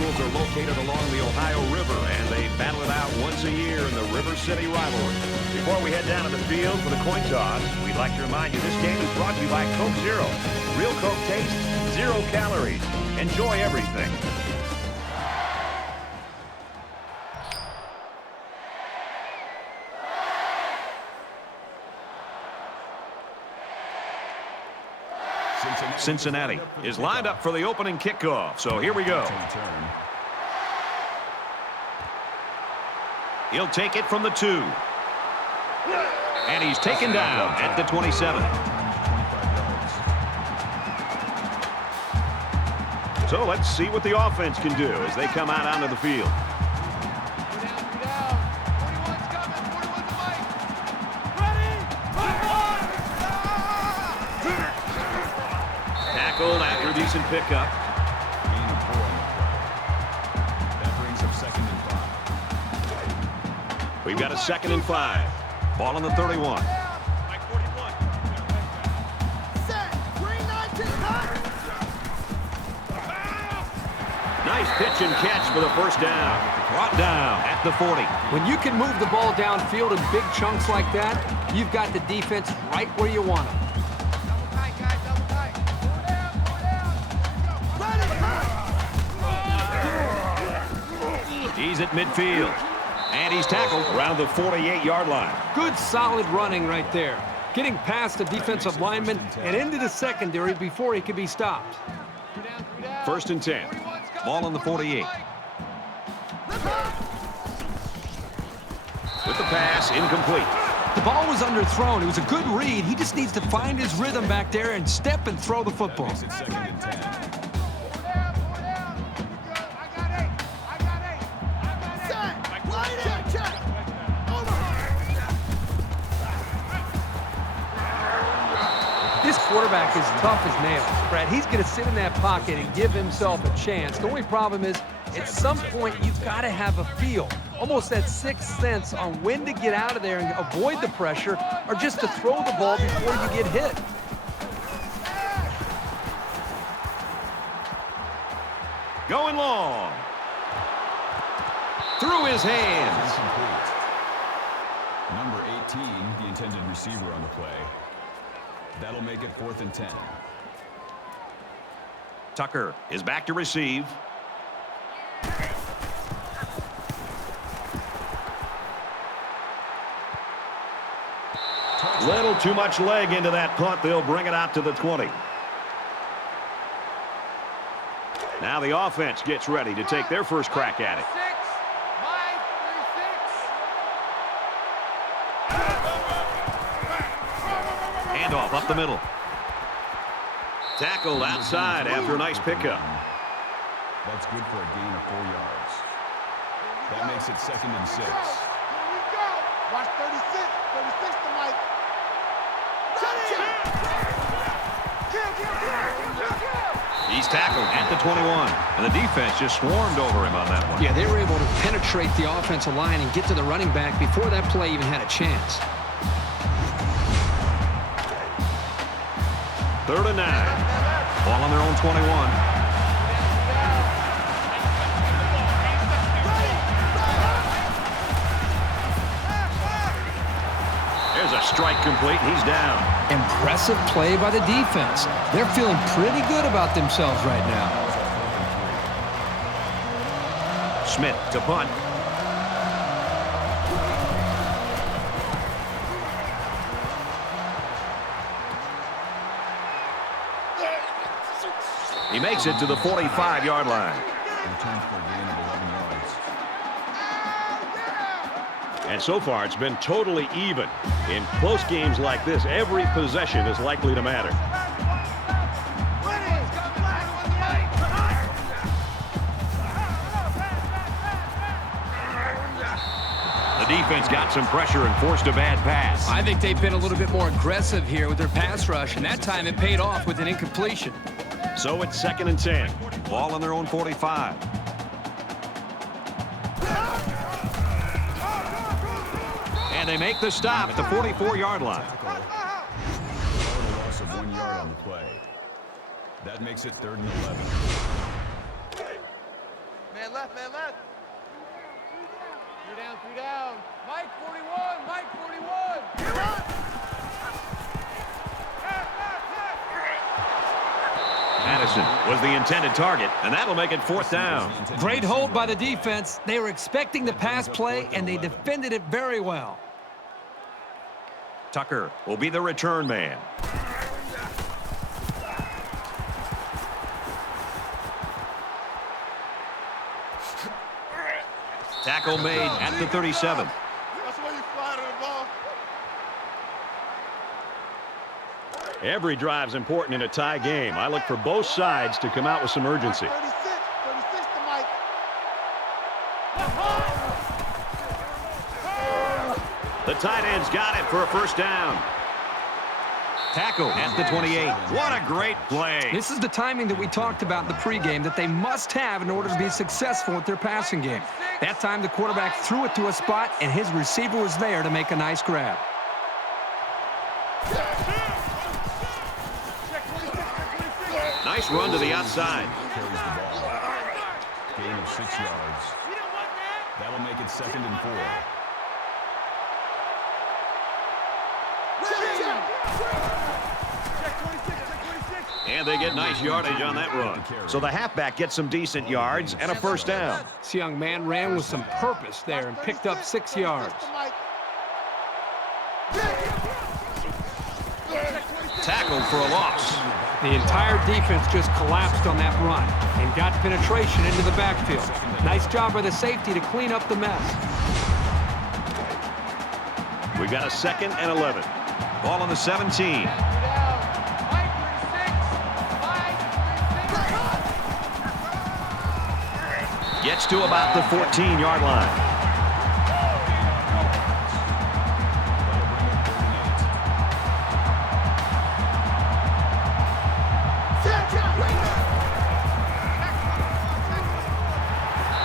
schools are located along the Ohio River, and they battle it out once a year in the River City rivalry. Before we head down to the field for the coin toss, we'd like to remind you this game is brought to you by Coke Zero. Real Coke taste, 0 calories. Enjoy everything. Cincinnati is lined up for the opening kickoff, so here we go. He'll take it from the 2. And he's taken down at the 27. So let's see what the offense can do as they come out onto the field. After a decent pickup. That brings up 2nd and 5. We've got a 2nd and 5. Ball on the 31. Nice pitch and catch for the first down. Brought down at the 40. When you can move the ball downfield in big chunks like that, you've got the defense right where you want them. He's at midfield, and he's tackled around the 48-yard line. Good, solid running right there. Getting past the defensive lineman and into the secondary before he could be stopped. 1st and 10. Ball on the 48. With the pass, incomplete. The ball was underthrown. It was a good read. He just needs to find his rhythm back there and step and throw the football. Makes it 2nd and 10. This quarterback is tough as nails, Brad. He's going to sit in that pocket and give himself a chance. The only problem is, at some point, you've got to have a feel, almost that 6th sense on when to get out of there and avoid the pressure or just to throw the ball before you get hit. Going long. Through his hands. Number 18, the intended receiver on the play. That'll make it 4th and 10. Tucker is back to receive. Little too much leg into that punt. They'll bring it out to the 20. Now the offense gets ready to take their first crack at it. Handoff up the middle. Tackled outside after a nice pickup. That's good for a gain of 4 yards. That makes it 2nd and 6. Watch 36. 36 to Mike. He's tackled at the 21. And the defense just swarmed over him on that one. Yeah, they were able to penetrate the offensive line and get to the running back before that play even had a chance. 3rd and 9. Ball on their own 21. There's a strike complete. He's down. Impressive play by the defense. They're feeling pretty good about themselves right now. Smith to punt. He makes it to the 45-yard line. Returns for a gain of 11 yards. And so far, it's been totally even. In close games like this, every possession is likely to matter. The defense got some pressure and forced a bad pass. I think they've been a little bit more aggressive here with their pass rush, and that time it paid off with an incompletion. So it's 2nd and 10. Ball on their own 45. And they make the stop at the 44-yard line. Total loss of 1 yard on the play. That makes it 3rd and 11. Man left, man left. Three down. Mike 41, Mike 41. Madison was the intended target, and that'll make it 4th down. Great hold by the defense. They were expecting the pass play, and they defended it very well. Tucker will be the return man. Tackle made at the 37. That's where you fly to the ball. Every drive's important in a tie game. I look for both sides to come out with some urgency. 36 to Mike. The tight end's got it for a 1st down. Tackle at the 28. What a great play. This is the timing that we talked about in the pregame that they must have in order to be successful with their passing game. That time the quarterback threw it to a spot, and his receiver was there to make a nice grab. Nice run to the outside. Carries the ball. Gain of 6 yards. That'll make it 2nd and 4. And they get nice yardage on that run. So the halfback gets some decent yards and a 1st down. This young man ran with some purpose there and picked up 6 yards. Tackled for a loss. The entire defense just collapsed on that run and got penetration into the backfield. Nice job by the safety to clean up the mess. We've got a 2nd and 11. Ball on the 17. Gets to about the 14-yard line.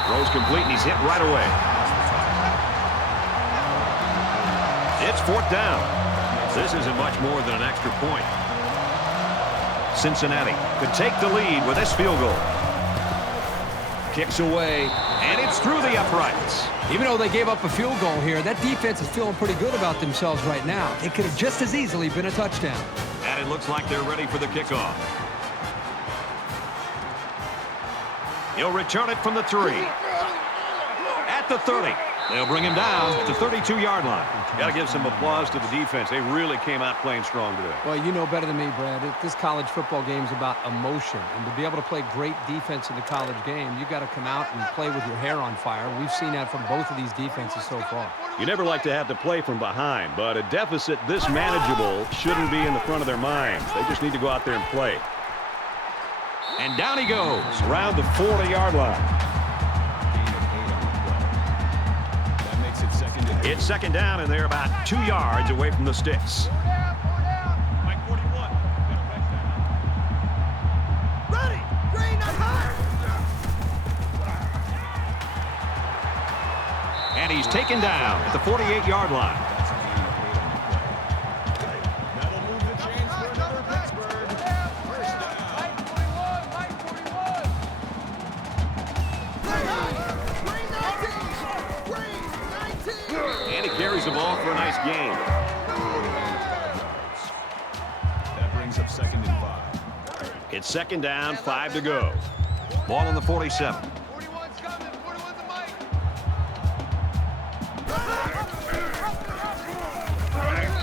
Throws complete, and he's hit right away. It's 4th down. This isn't much more than an extra point. Cincinnati could take the lead with this field goal. Kicks away, and it's through the uprights. Even though they gave up a field goal here, that defense is feeling pretty good about themselves right now. It could have just as easily been a touchdown. And it looks like they're ready for the kickoff. He'll return it from the 3. At the 30. They'll bring him down at the 32-yard line. Got to give some applause to the defense. They really came out playing strong today. Well, you know better than me, Brad. This college football game is about emotion. And to be able to play great defense in the college game, you got to come out and play with your hair on fire. We've seen that from both of these defenses so far. You never like to have to play from behind, but a deficit this manageable shouldn't be in the front of their minds. They just need to go out there and play. And down he goes around the 40-yard line. It's 2nd down, and they're about 2 yards away from the sticks. Mike 41. Ready. Green up high. And he's taken down at the 48-yard line. That'll move the chains for another Pittsburgh. 1st down. Mike 41. And he carries the ball for a nice gain. That brings up 2nd and 5. It's 2nd down, 5 to go. Ball on the 47. 41's coming. 41's a Mike.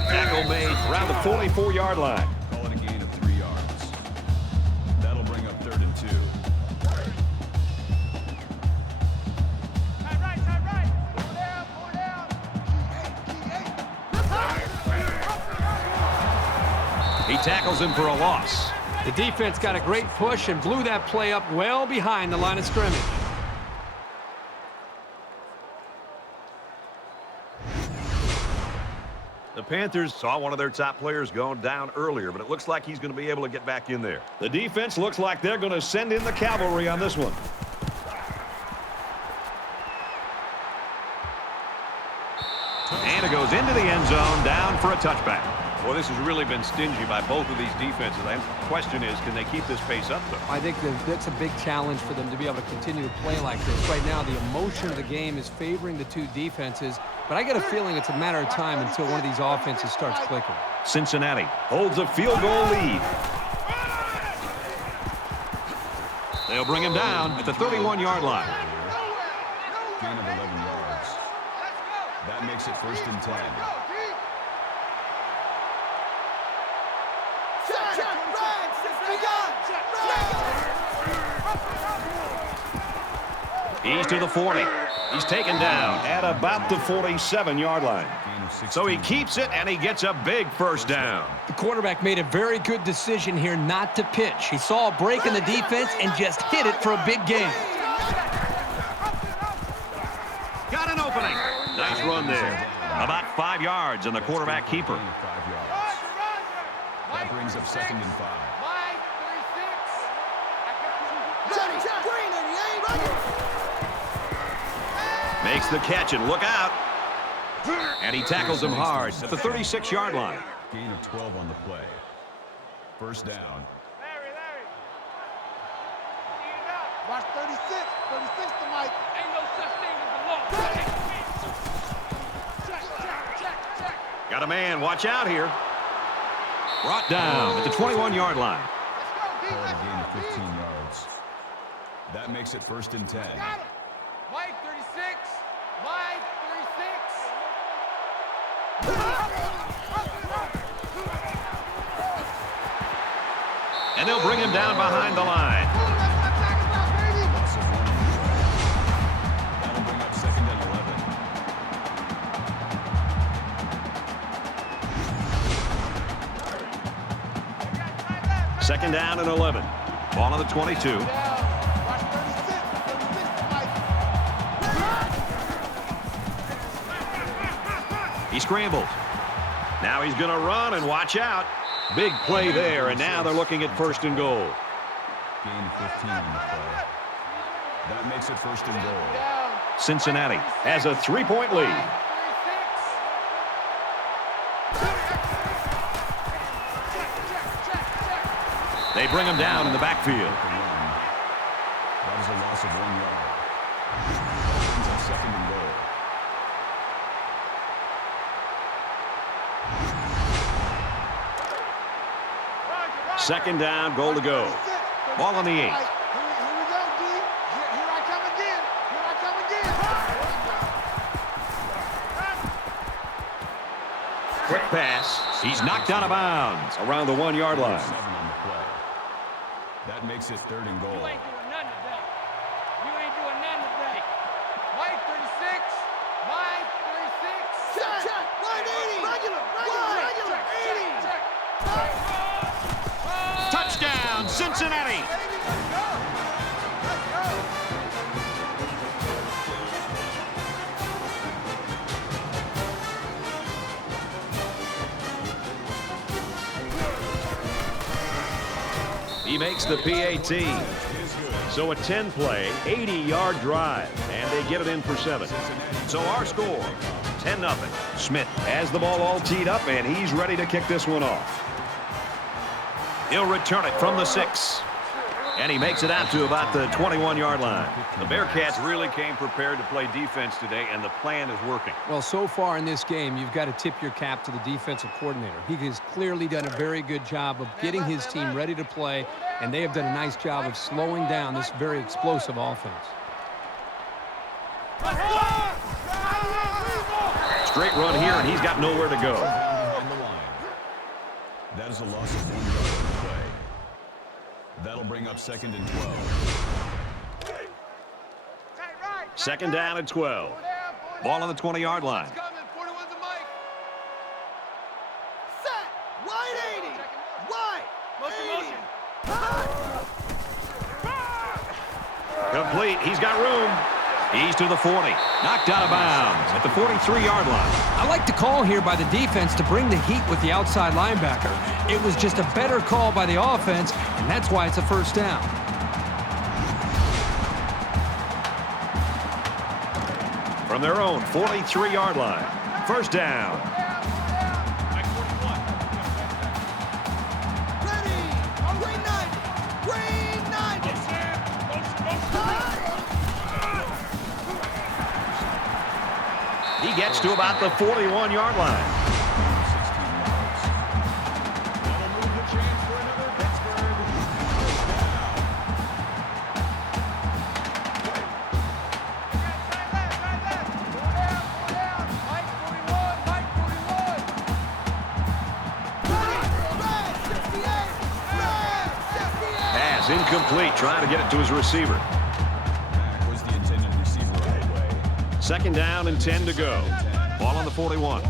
Tackle made around the 44-yard line. Call it a gain of 3 yards. That'll bring up 3rd and 2. He tackles him for a loss. The defense got a great push and blew that play up well behind the line of scrimmage. The Panthers saw one of their top players going down earlier, but it looks like he's going to be able to get back in there. The defense looks like they're going to send in the cavalry on this one. And it goes into the end zone, down for a touchback. Well, this has really been stingy by both of these defenses. The question is, can they keep this pace up, though? I think that's a big challenge for them to be able to continue to play like this. Right now, the emotion of the game is favoring the two defenses, but I get a feeling it's a matter of time until one of these offenses starts clicking. Cincinnati holds a field goal lead. They'll bring him down at the 31-yard line. Gain of 11 yards. That makes it 1st and 10. He's to the 40. He's taken down at about the 47-yard line. So he keeps it, and he gets a big first down. The quarterback made a very good decision here not to pitch. He saw a break in the defense and just hit it for a big gain. Got an opening. Nice run there. About 5 yards, and the quarterback keeper. 5 yards. That brings up 2nd and 5. Makes the catch, and look out. And he tackles him hard at the 36-yard line. Gain of 12 on the play. 1st down. Watch 36. 36 to Mike. Ain't no such thing as a long. Check. Got a man. Watch out here. Brought down at the 21-yard line. Call it a gain of 15 yards. That makes it 1st and 10. Got him. Mike 36. Mike 36. And they'll bring him down behind the line. Loss of 1 on the play. That'll bring up 2nd and 11. 2nd down and 11. Ball on the 22. Watch 36. 36 to Mike. He scrambles. Now he's going to run, and watch out. Big play there, and now they're looking at 1st and goal. Gain of 15 on the play. That makes it 1st and goal. Cincinnati has a 3-point lead. They bring him down in the backfield. That is a loss of 1 yard. That brings up 2nd and goal. Second down, goal to go. Ball on the 8. Here we go, D. Here I come again. Here I come again. Quick pass. He's knocked out of bounds around the 1-yard line. 7 on the play. That makes it 3rd and goal. You ain't doing nothing today. You ain't doing nothing today. Mike 36. Mike 36. Check. 180. Regular. 80. Touchdown, Cincinnati. Let's go. He makes the PAT. So a 10-play, 80-yard drive, and they get it in for 7. So our score, 10-0. Smith has the ball all teed up, and he's ready to kick this one off. He'll return it from the 6. And he makes it out to about the 21-yard line. The Bearcats really came prepared to play defense today, and the plan is working. Well, so far in this game, you've got to tip your cap to the defensive coordinator. He has clearly done a very good job of getting his team ready to play, and they have done a nice job of slowing down this very explosive offense. Straight run here, and he's got nowhere to go. Behind the line. That is a loss of 1 yard on the play. That'll bring up 2nd and 12. 2nd down and 12. Ball on the 20-yard line. Set. Wide 80. Wide. Motion. Complete. He's got room. He's to the 40. Knocked out of bounds at the 43-yard line. I like the call here by the defense to bring the heat with the outside linebacker. It was just a better call by the offense, and that's why it's a 1st down. From their own 43-yard line. 1st down. He gets to about the 41-yard line. 16 yards. That'll move the chains for another Pittsburgh. Pass incomplete, trying to get it to his receiver. Back was the intended receiver on the way. Second down and 10 to go. Ball on the 41.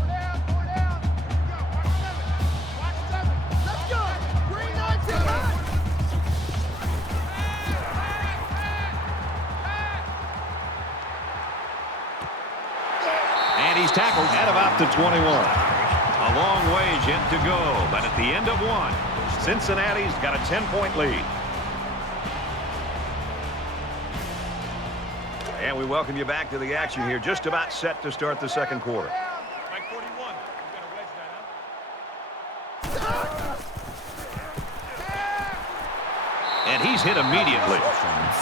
And he's tackled at about the 21. A long ways yet to go, but at the end of one, Cincinnati's got a 10-point lead. And we welcome you back to the action here, just about set to start the second quarter. Like 41. You got a wedge that, huh? And he's hit immediately.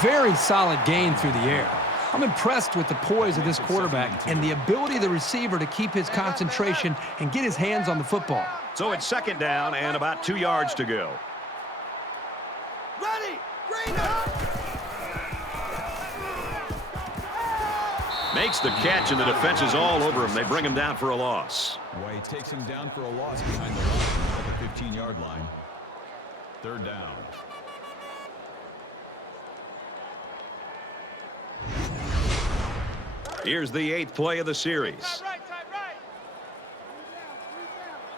Very solid gain through the air. I'm impressed with the poise of this quarterback and the ability of the receiver to keep his concentration and get his hands on the football. So it's second down and about 2 yards to go. Ready! Green up! Makes the catch, and the defense is all over him. They bring him down for a loss. White takes him down for a loss behind the line at the 15-yard line. Third down. Here's the 8th play of the series. Tight right!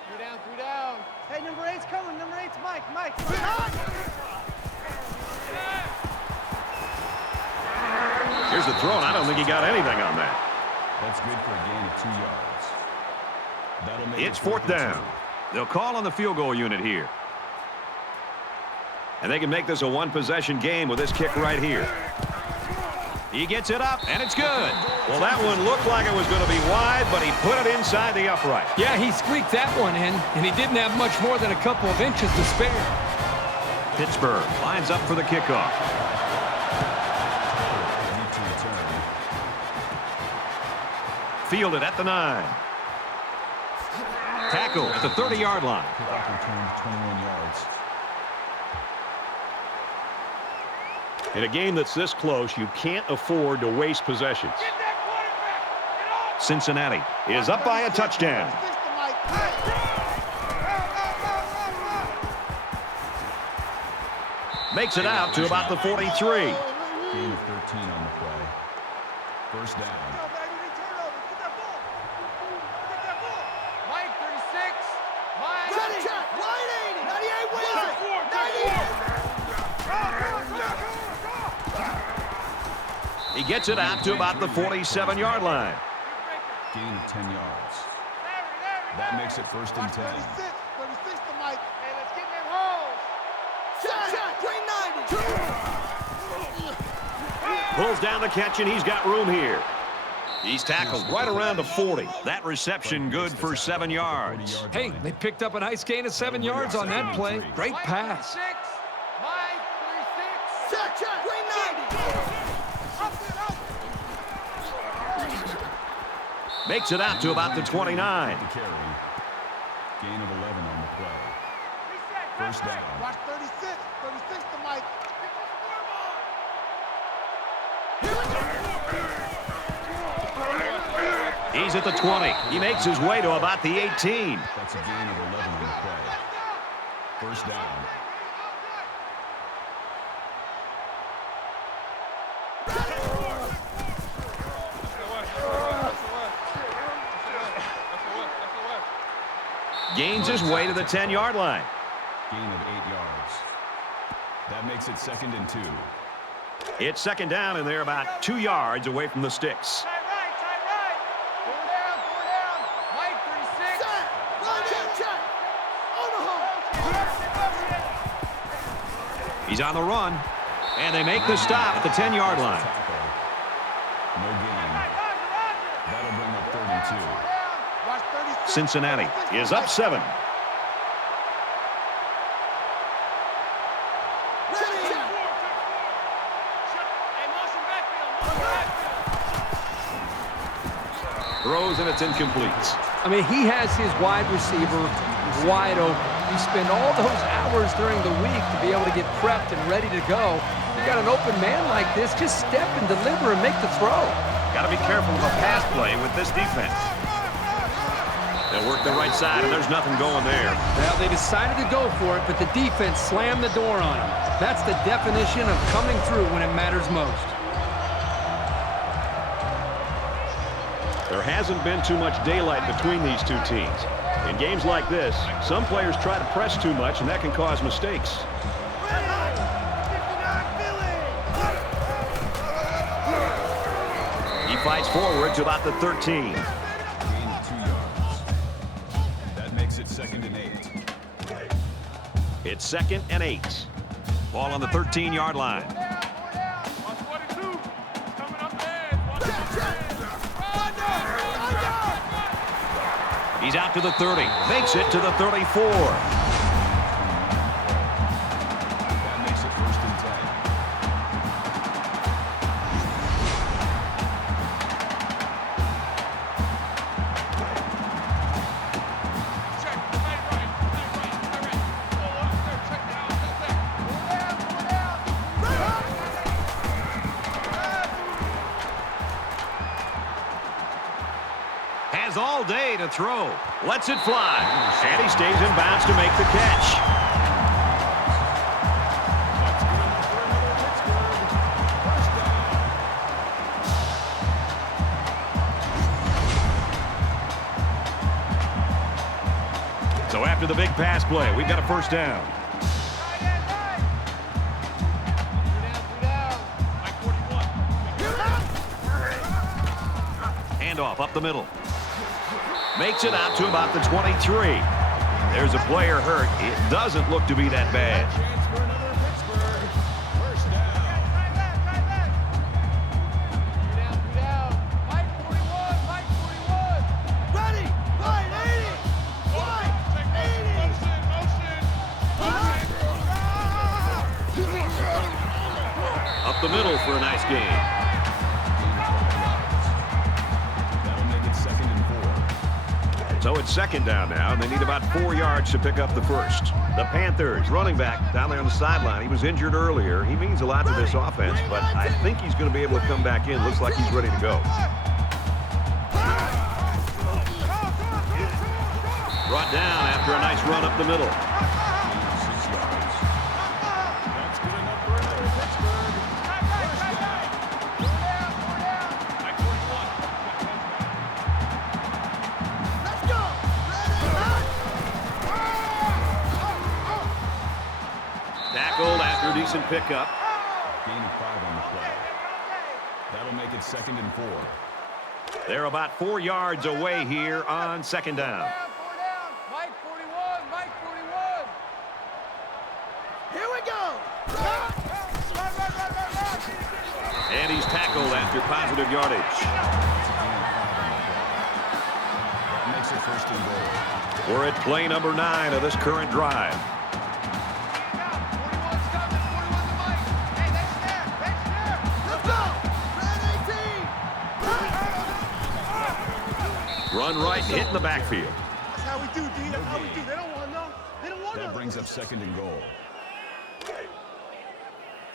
Three down. Hey, number 8's coming. Number 8's Mike. Here's the throw, and I don't think he got anything on that. That's good for a gain of 2 yards. That'll make It's fourth down. They'll call on the field goal unit here. And they can make this a one-possession game with this kick right here. He gets it up, and it's good. Well, that one looked like it was going to be wide, but he put it inside the upright. Yeah, he squeaked that one in, and he didn't have much more than a couple of inches to spare. Pittsburgh lines up for the kickoff. Need to return. Fielded at the 9. Tackle at the 30-yard line. Kickoff returned 21 yards. In a game that's this close, you can't afford to waste possessions. Get that quarterback! Get off! Cincinnati is up by a touchdown. Makes it out to about the 43. Gain of 13 on the play. First down. Mike, 36. Mike. Check. 180. 98 wins it. 98. He gets it out to about the 47-yard line. Gain of 10 yards. That makes it first and 10. 36 to Mike. Hey, let's get them holes. Check. 390. Pulls down the catch, and he's got room here. He's tackled right around the 40. That reception good for 7 yards. Hey, they picked up a nice gain of 7 yards on that play. Great pass. 36. Mike, 36. Check. 390. Makes it out to about the 29. The carry. Gain of 11 on the play. First down. Watch 36. 36 to Mike. He's at the 20. He makes his way to about the 18. That's a gain of 11 on the play. First down. Gains his way to the 10-yard line. Gain of 8 yards. That makes it second and 2. It's second down, and they're about 2 yards away from the sticks. Tight right. 4 down. Mike, 36. Check. Omaha. He's on the run, and they make the stop at the 10-yard line. No gain. That'll bring up 32. Watch 36. Cincinnati is up 7. Throws, and it's incomplete. I mean, he has his wide receiver wide open. You spend all those hours during the week to be able to get prepped and ready to go. You got an open man like this, just step and deliver and make the throw. Got to be careful of a pass play with this defense. They'll work the right side, and there's nothing going there. Well, they decided to go for it, but the defense slammed the door on them. That's the definition of coming through when it matters most. There hasn't been too much daylight between these two teams. In games like this, some players try to press too much, and that can cause mistakes. He fights forward to about the 13. Gain of 2 yards. That makes it 2nd and 8. It's 2nd and 8. Ball on the 13-yard line. He's out to the 30. Makes it to the 34. That makes it 1st and 10. Has all day to throw. Lets it fly. And he stays in bounds to make the catch. So after the big pass play, we've got a 1st down. Handoff up the middle. Makes it out to about the 23. There's a player hurt. It doesn't look to be that bad. Chance for another Pittsburgh. 1st down. Mike 41, Mike 41. Ready. Line 80. Line 80. Up the middle for a nice game. That'll make it 2nd and 4. So it's 2nd down now, and they need about 4 yards to pick up the 1st. The Panthers, running back down there on the sideline. He was injured earlier. He means a lot to this offense, but I think he's going to be able to come back in. Looks like he's ready to go. Brought down after a nice run up the middle. 6 yards. That's good enough for another Pittsburgh. 1st down. Mike 41. Let's go. Tackled after a decent pickup. Gain of 5 on the play. That'll make it 2nd and 4. They're about 4 yards away here on 2nd down. 4 down. Mike 41, Mike 41. Here we go. And he's tackled after positive yardage. That makes it 1st and goal. We're at play number 9 of this current drive. 41's coming, 41 to Mike. Hey, that's there, that's there. Let's go. Red 18. Run right and hit in the backfield. That's how we do, D. That's how we do. They don't want no. They don't want That no. brings up 2nd and goal.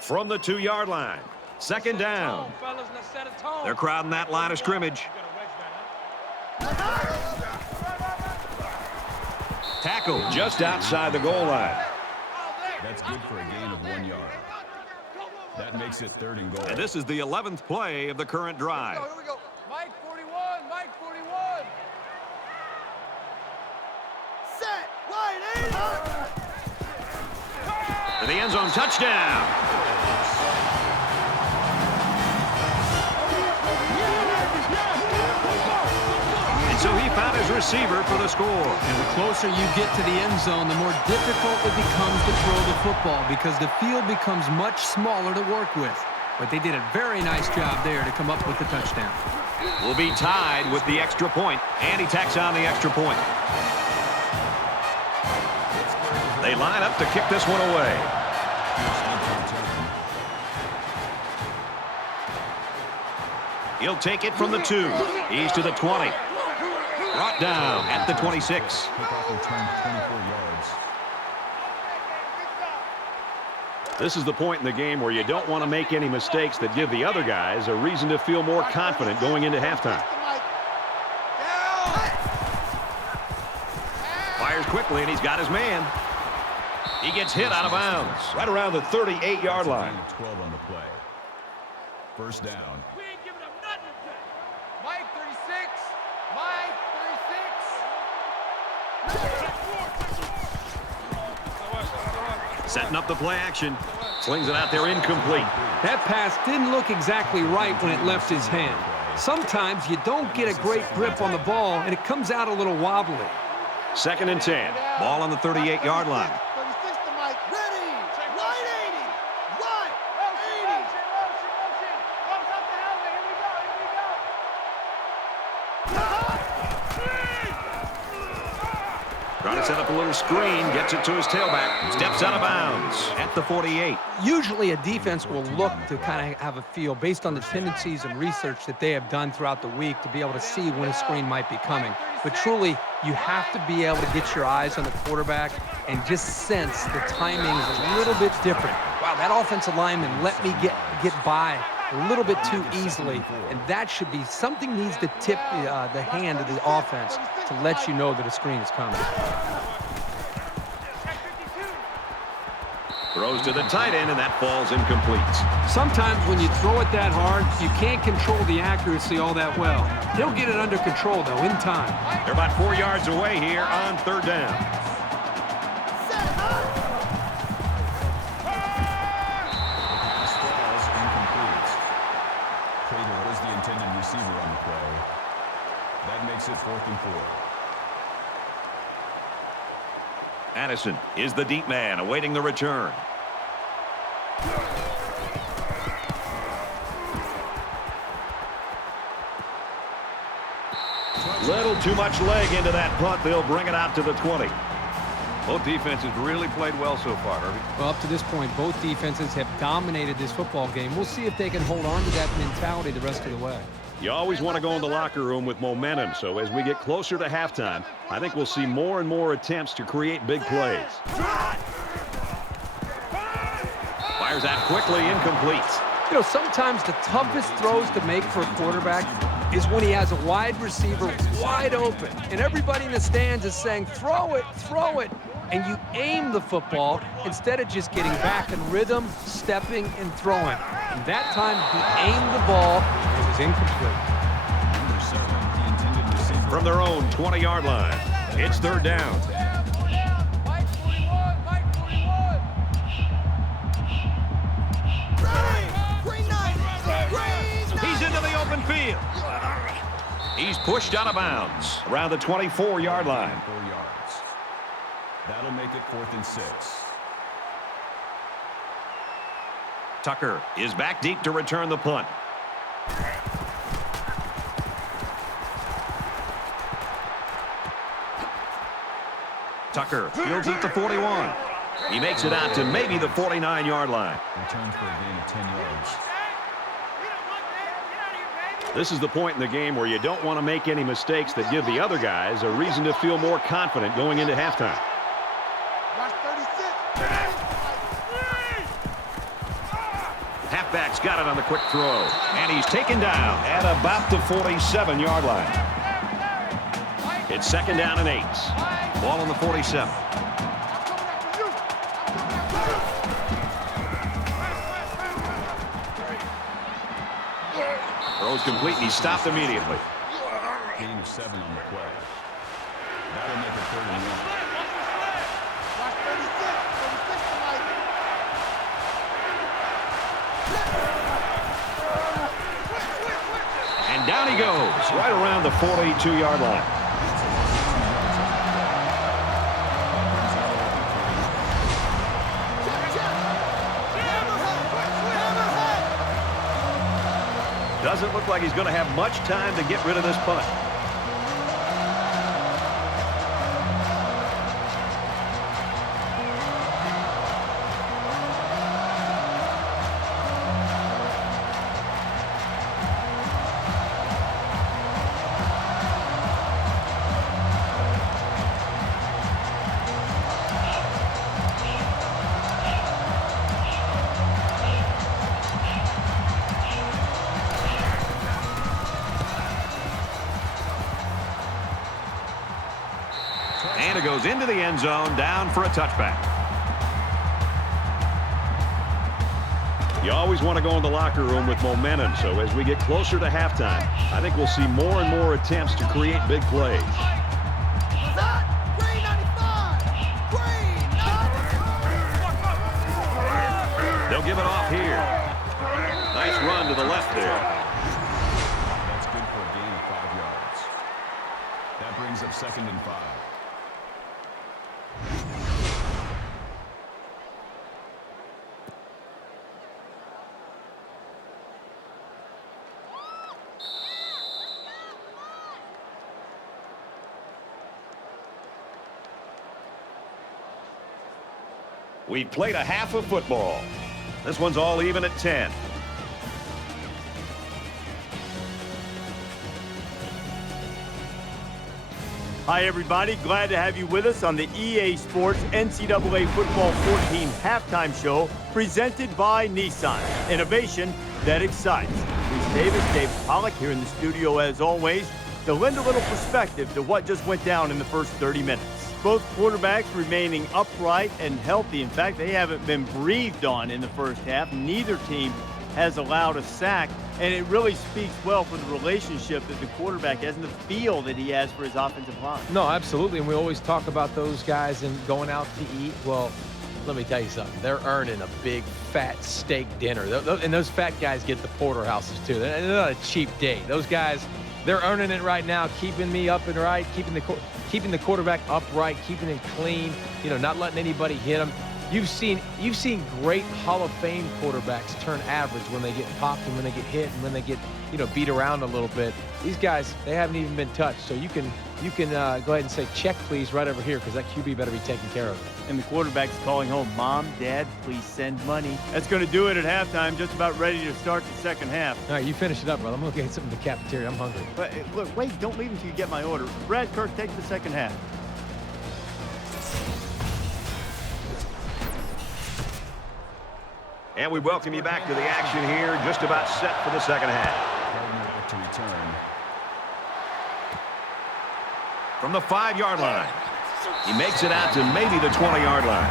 From the 2-yard line. 2nd down. Fellas, let's set a tone. They're crowding that line of scrimmage. Tackle just outside the goal line. That's good for a gain of 1 yard. That makes it 3rd and goal. And this is the 11th play of the current drive. Here we go. Mike 41, Mike 41. Set. Line 80. For the end zone touchdown. And so he found his receiver for the score. And the closer you get to the end zone, the more difficult it becomes to throw the football because the field becomes much smaller to work with. But they did a very nice job there to come up with the touchdown. Will be tied with the extra point, and he tacks on the extra point. They line up to kick this one away. He'll take it from the 2. He's to the 20. Brought down at the 26. Kickoff return 24 yards. This is the point in the game where you don't want to make any mistakes that give the other guys a reason to feel more confident going into halftime. Fires quickly, and he's got his man. He gets hit out of bounds right around the 38-yard line. 12 on the play. First down. We ain't giving up nothing today. Mike 36. Mike 36. Setting up the play action. Slings it out there incomplete. That pass didn't look exactly right when it left his hand. Sometimes you don't get a great grip on the ball, and it comes out a little wobbly. 2nd and 10. Ball on the 38-yard line. 36 to Mike. Ready. Right 80. Right 80. Comes up the helmet. Here we go. Trying to set up a little screen. Gets it to his tailback. Steps out of bounds at the 48. Usually a defense will look to kind of have a feel based on the tendencies and research that they have done throughout the week to be able to see when a screen might be coming. But truly, you have to be able to get your eyes on the quarterback and just sense the timing is a little bit different. Wow, that offensive lineman let me get by a little bit too easily, and that should be something needs to tip the hand of the offense to let you know that a screen is coming. Throws to the tight end, and that falls incomplete. Sometimes when you throw it that hard, you can't control the accuracy all that well. He'll get it under control, though, in time. They're about 4 yards away here on 3rd down. Pass falls incomplete. Prater was the intended receiver on the play. That makes it 4th and 4. Addison is the deep man awaiting the return. Little too much leg into that punt. They'll bring it out to the 20. Both defenses really played well so far, Herbie. Well, up to this point, both defenses have dominated this football game. We'll see if they can hold on to that mentality the rest of the way. You always want to go in the locker room with momentum, so as we get closer to halftime, I think we'll see more and more attempts to create big plays. Fires out quickly, incomplete. You know, sometimes the toughest throws to make for a quarterback is when he has a wide receiver wide open, and everybody in the stands is saying, throw it, and you aim the football instead of just getting back in rhythm, stepping, and throwing. And that time, he aimed the ball, and it was incomplete. Number 7, the intended receiver. From their own 20-yard line, it's 3rd down. Mike 41. Mike 41. He's into the open field. He's pushed out of bounds around the 24-yard line. 4 yards. That'll make it 4th and 6. Tucker is back deep to return the punt. Tucker fields at the 41. He makes it out to maybe the 49-yard line. Returns for a gain of 10 yards. This is the point in the game where you don't want to make any mistakes that give the other guys a reason to feel more confident going into halftime. Watch 36. Halfback's got it on the quick throw, and he's taken down at about the 47-yard line. It's 2nd down and 8. Ball on the 47. Throws complete, and he stopped immediately. Gain of 7 on the play. That'll make it 3rd and 1. Watch 36. 36 to Mike. And down he goes, right around the 42-yard line. Doesn't look like he's going to have much time to get rid of this punt. goes into the end zone, down for a touchback. You always want to go in the locker room with momentum, so as we get closer to halftime, I think we'll see more and more attempts to create big plays. They'll give it off here. Nice run to the left there. That's good for a gain of 5 yards. That brings up 2nd and 5. We've played a half of football. This one's all even at 10. Hi, everybody. Glad to have you with us on the EA Sports NCAA Football 14 halftime show presented by Nissan. Innovation that excites. Bruce Davis, Dave Pollock here in the studio as always to lend a little perspective to what just went down in the first 30 minutes. Both quarterbacks remaining upright and healthy. In fact, they haven't been breathed on in the first half. Neither team has allowed a sack, and it really speaks well for the relationship that the quarterback has and the feel that he has for his offensive line. No, absolutely, and we always talk about those guys and going out to eat. Well, let me tell you something. They're earning a big, fat steak dinner, and those fat guys get the porterhouses, too. They're not a cheap date. Those guys, they're earning it right now, keeping me up and right, keeping the quarterback upright, keeping him clean, not letting anybody hit him. You've seen great Hall of Fame quarterbacks turn average when they get popped and when they get hit and when they get, beat around a little bit. These guys, they haven't even been touched. So you can go ahead and say, check, please, right over here, because that QB better be taken care of. And the quarterback's calling home, Mom, Dad, please send money. That's going to do it at halftime, just about ready to start the second half. All right, you finish it up, brother. I'm going to get something in the cafeteria. I'm hungry. But look, wait, don't leave until you get my order. Brad, Kirk, take the second half. And we welcome you back to the action here, just about set for the second half. To return. From the 5-yard line, he makes it out to maybe the 20-yard line.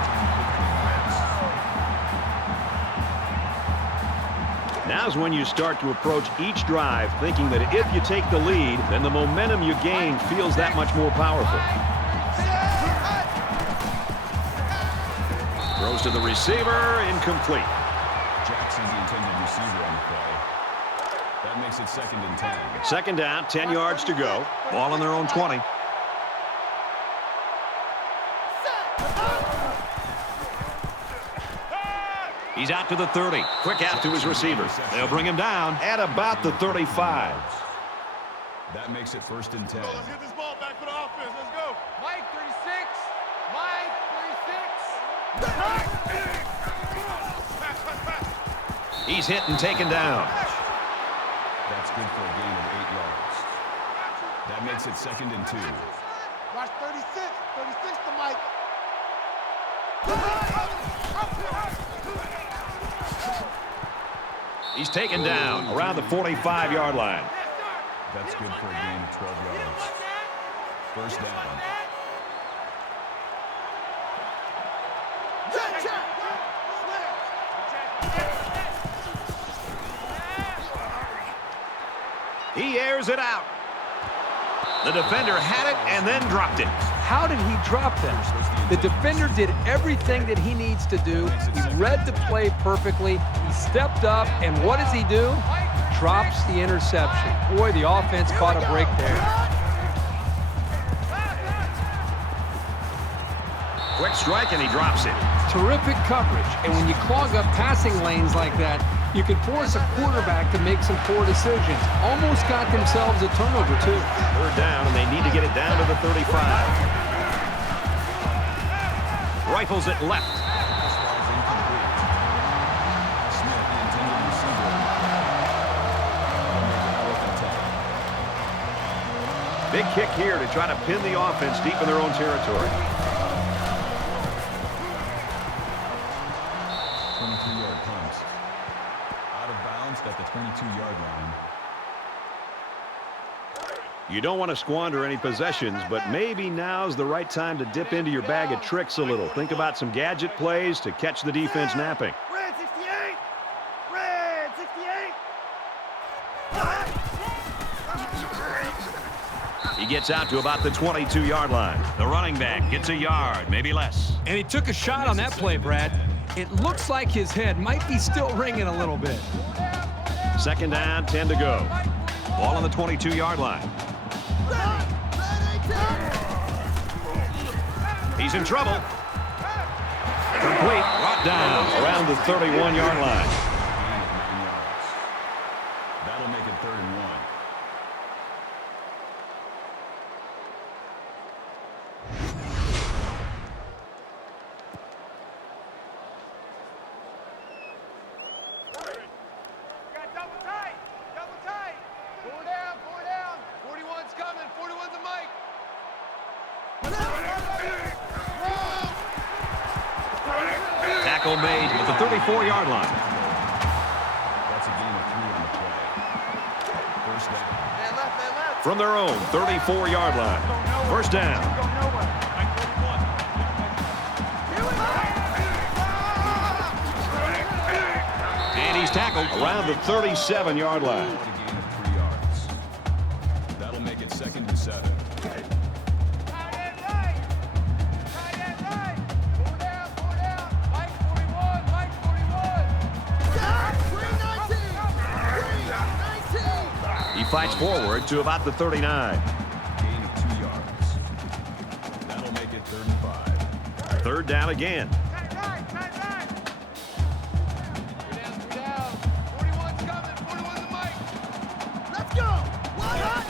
Now's when you start to approach each drive thinking that if you take the lead, then the momentum you gain feels that much more powerful. Throws to the receiver, incomplete. Jackson's the intended receiver on the play. That makes it 2nd and 10. Second down, 10 yards to go. Ball on their own 20. He's out to the 30. Quick out to his receiver. They'll bring him down at about the 35. That makes it 1st and 10. Let's get this ball back for the offense. Let's go. Mike 36. Mike 36. He's hit and taken down. That's good for a gain of 8 yards. That makes it 2nd and 2. Watch 36. 36 to Mike. He's taken down around the 45-yard line. That's good for a gain of 12 yards. 1st down. He airs it out. The defender had it and then dropped it. How did he drop that? The defender did everything that he needs to do. He read the play perfectly. He stepped up, and what does he do? Drops the interception. Boy, the offense caught a break there. Quick strike, and he drops it. Terrific coverage, and when you clog up passing lanes like that, you can force a quarterback to make some poor decisions. Almost got themselves a turnover, too. 3rd down, and they need to get it down to the 35. Rifles it left. This ball is incomplete. Smith, the intended receiver. Big kick here to try to pin the offense deep in their own territory. 23-yard punt. Out of bounds at the 22-yard line. You don't want to squander any possessions, but maybe now's the right time to dip into your bag of tricks a little. Think about some gadget plays to catch the defense napping. Red 68! Red 68! He gets out to about the 22-yard line. The running back gets a yard, maybe less. And he took a shot on that play, Brad. It looks like his head might be still ringing a little bit. Second down, 10 to go. Ball on the 22-yard line. He's in trouble. Complete. Brought down around the 31-yard line. That'll make it 3rd and 1. Got double tight. Double tight. 4 down. 4 down. 41's coming. 41's a Mike. Tackle made at the 34-yard line. That's a gain of 3 on the play. First down. Man left, man left. From their own 34-yard line. First down. And he's tackled around the 37-yard line. A gain of 3 yards. That'll make it 2nd and 7. Tight end right. Tight end right. 4 down. 4 down. Mike 41. Mike 41. He fights forward to about the 39. Gain of 2 yards. That'll make it 3rd and 5. Third down again. Tight right. Tight right. 3 down. 3 down. 41's coming. 41's a Mike. Let's go! Why not?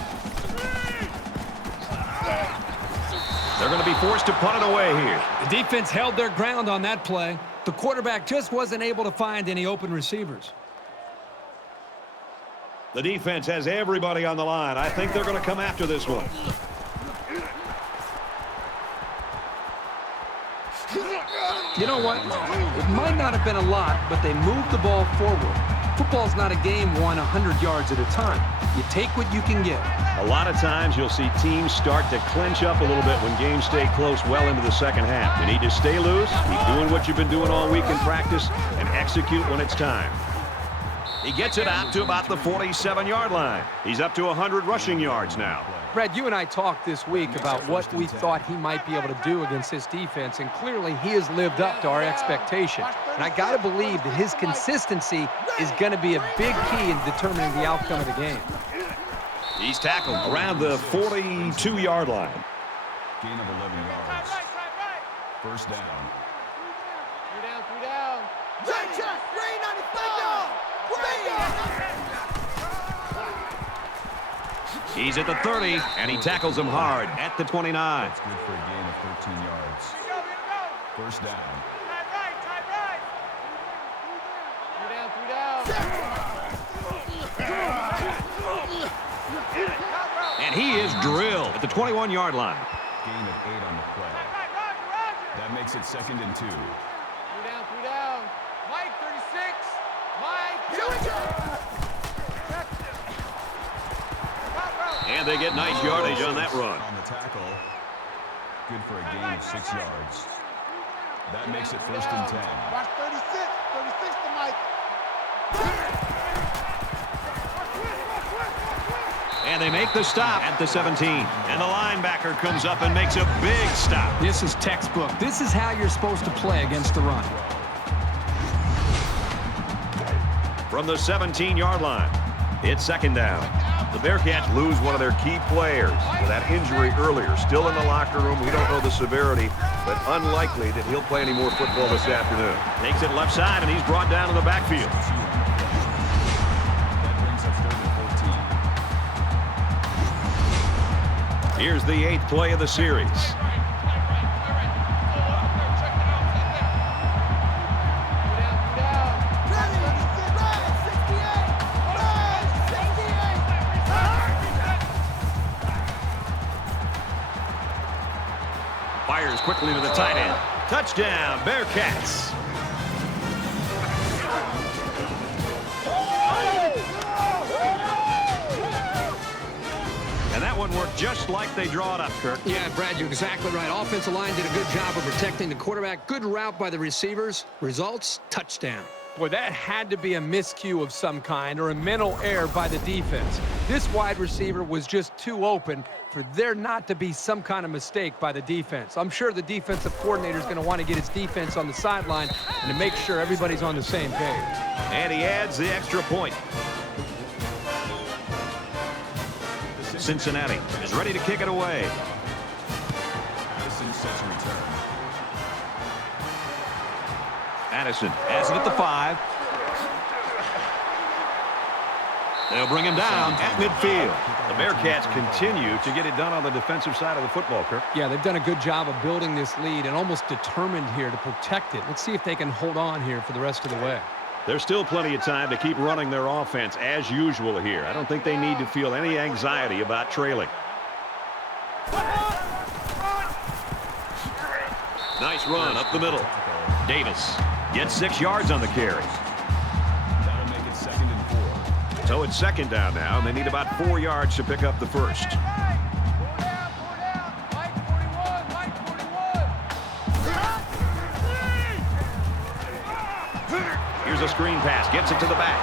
They're going to be forced to punt it away here. The defense held their ground on that play. The quarterback just wasn't able to find any open receivers. The defense has everybody on the line. I think they're going to come after this one. You know what? It might not have been a lot, but they moved the ball forward. Football's not a game won 100 yards at a time. You take what you can get. A lot of times you'll see teams start to clinch up a little bit when games stay close well into the second half. You need to stay loose, keep doing what you've been doing all week in practice, and execute when it's time. He gets it out to about the 47-yard line. He's up to 100 rushing yards now. Brad, you and I talked this week about what we thought he might be able to do against this defense, and clearly he has lived up to our expectation. And I got to believe that his consistency is going to be a big key in determining the outcome of the game. He's tackled around the 42-yard line. Gain of 11 yards. First down. 3 down. 3 down. Check, check! Rain on his finger! He's at the 30, and he tackles him hard at the 29. That's good for a gain of 13 yards. First down. Tight right. Tight right. 3 down. 3 down. And he is drilled at the 21-yard line. Gain of 8 on the play. That makes it 2nd and 2. 3 down. 3 down. Mike 36. Mike. Here we go! And they get nice yardage on that run. On the tackle. Good for a gain of 6 yards. That makes it 1st and 10. Watch 36. 36 to Mike. And they make the stop at the 17. And the linebacker comes up and makes a big stop. This is textbook. This is how you're supposed to play against the run. From the 17-yard line, it's second down. The Bearcats lose one of their key players with that injury earlier. Still in the locker room. We don't know the severity, but unlikely that he'll play any more football this afternoon. Takes it left side, and he's brought down in the backfield. That brings us 3rd and 14. Here's the 8th play of the series. Fires quickly to the tight end. Touchdown, Bearcats. And that That one worked just like they draw it up, Kirk. Yeah, Brad, you're exactly right. Offensive line did a good job of protecting the quarterback. Good route by the receivers. Results, touchdown. Boy, that had to be a miscue of some kind or a mental error by the defense. This wide receiver was just too open for there not to be some kind of mistake by the defense. I'm sure the defensive coordinator is going to want to get his defense on the sideline and to make sure everybody's on the same page. And he adds the extra point. Cincinnati is ready to kick it away. Addison sets a return. Addison has it at the 5. They'll bring him down at midfield. The Bearcats continue to get it done on the defensive side of the football, Kirk. Yeah, they've done a good job of building this lead and almost determined here to protect it. Let's see if they can hold on here for the rest of the way. There's still plenty of time to keep running their offense as usual here. I don't think they need to feel any anxiety about trailing. Nice run up the middle. Davis gets 6 yards on the carry. That'll make it 2nd and 4. So it's 2nd down now, and they need about 4 yards to pick up the first. Here's a screen pass, gets it to the back.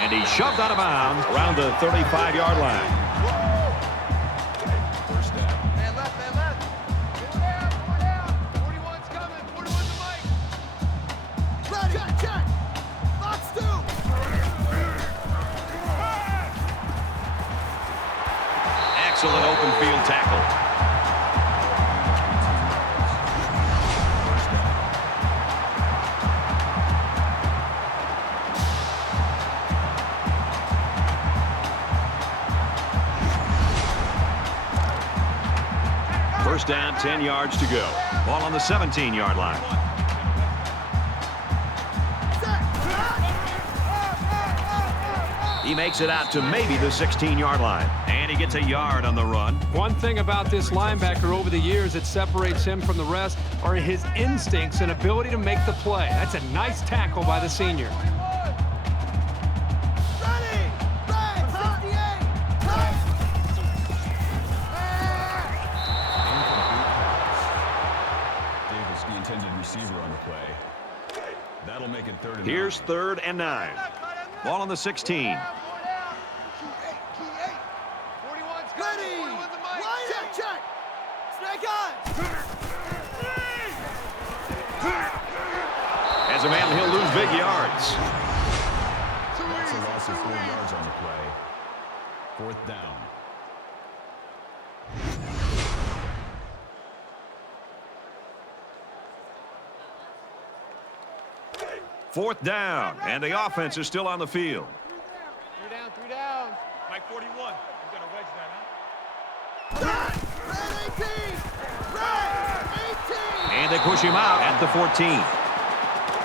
And he's shoved out of bounds around the 35-yard line. First down. Man left, man left. Go down. 41's coming. 41's the mic. Ready. Check. Box 2. Excellent open field tackle. First down, 10 yards to go. Ball on the 17-yard line. He makes it out to maybe the 16-yard line. And he gets a yard on the run. One thing about this linebacker over the years that separates him from the rest are his instincts and ability to make the play. That's a nice tackle by the senior. The intended receiver on the play. That'll make it 3rd and 9. Here's 3rd and 9. Ball on the 16. 41's coming. Ready. 41's the mic. Check. Snake eye. As a man, he'll lose big yards. That's a loss of 4 yards on the play. 4th down. Fourth down, and the offense is still on the field. 3 down. Mike 41. You got a wedge there, huh? Red 18. Red 18. And they push him out at the 14.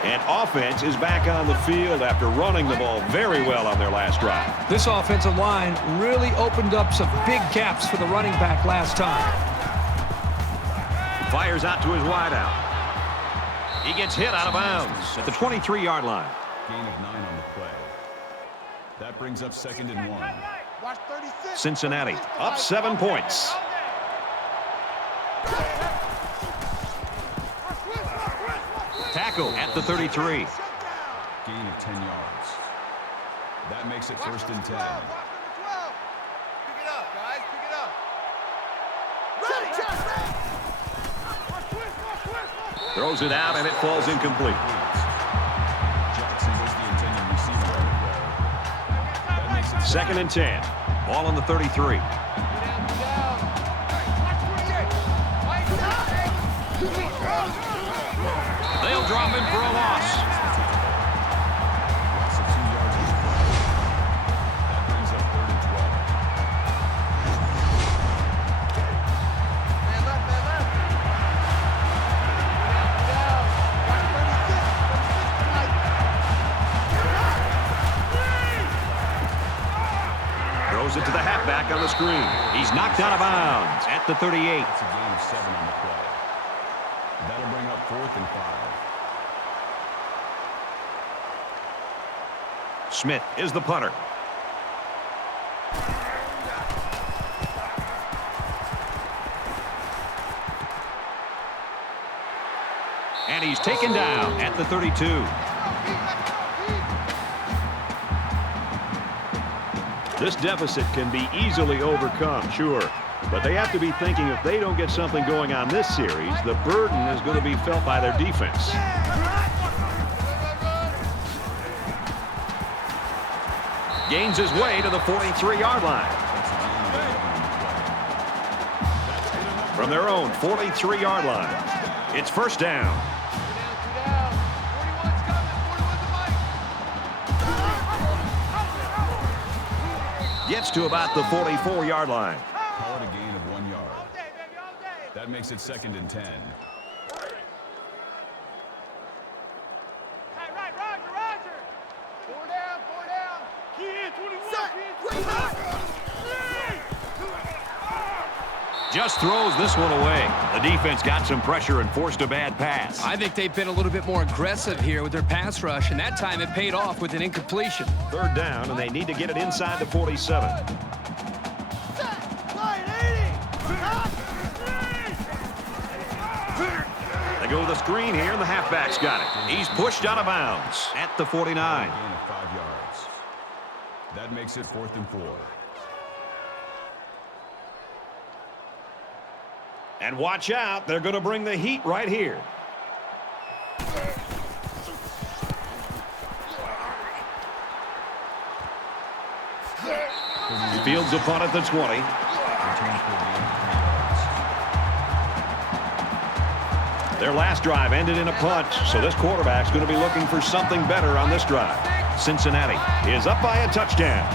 And offense is back on the field after running the ball very well on their last drive. This offensive line really opened up some big gaps for the running back last time. Fires out to his wideout. He gets hit out of bounds at the 23-yard line. Gain of 9 on the play. That brings up 2nd and 1. Watch 36. Cincinnati up 7 points. Tackle at the 33. Gain of 10 yards. That makes it 1st and 10. Watch number 12. Pick it up, guys. Pick it up. Ready. Throws it out, and it falls incomplete. Jackson was the intended receiver on the play. That makes it 2nd and 10. Ball on the 33. They'll drop him for a loss. loss of 2 yards on the play. That brings up 3rd and 12. Man left, man left. Down. Watch 36 tonight. Throws it to the halfback on the screen. He's knocked out of bounds at the 38. That's a gain of 7 on the play. That'll bring up 4th and 5. Smith is the punter. he's taken down at the 32. This deficit can be easily overcome, sure. But they have to be thinking if they don't get something going on this series, the burden is going to be felt by their defense. Gains his way to the 43-yard line. From their own 43-yard line, it's first down. Gets to about the 44-yard line. Call it a gain of 1 yard. That makes it 2nd and 10. Just throws this one away. The defense got some pressure and forced a bad pass. I think they've been a little bit more aggressive here with their pass rush, and that time it paid off with an incompletion. Third down, and they need to get it inside the 47. They go with the screen here, and the halfback's got it. He's pushed out of bounds at the 49. Gain of 5 yards. That makes it 4th and 4. And watch out, they're going to bring the heat right here. He fields upon at the 20. Their last drive ended in a punt, so this quarterback's going to be looking for something better on this drive. Cincinnati is up by a touchdown.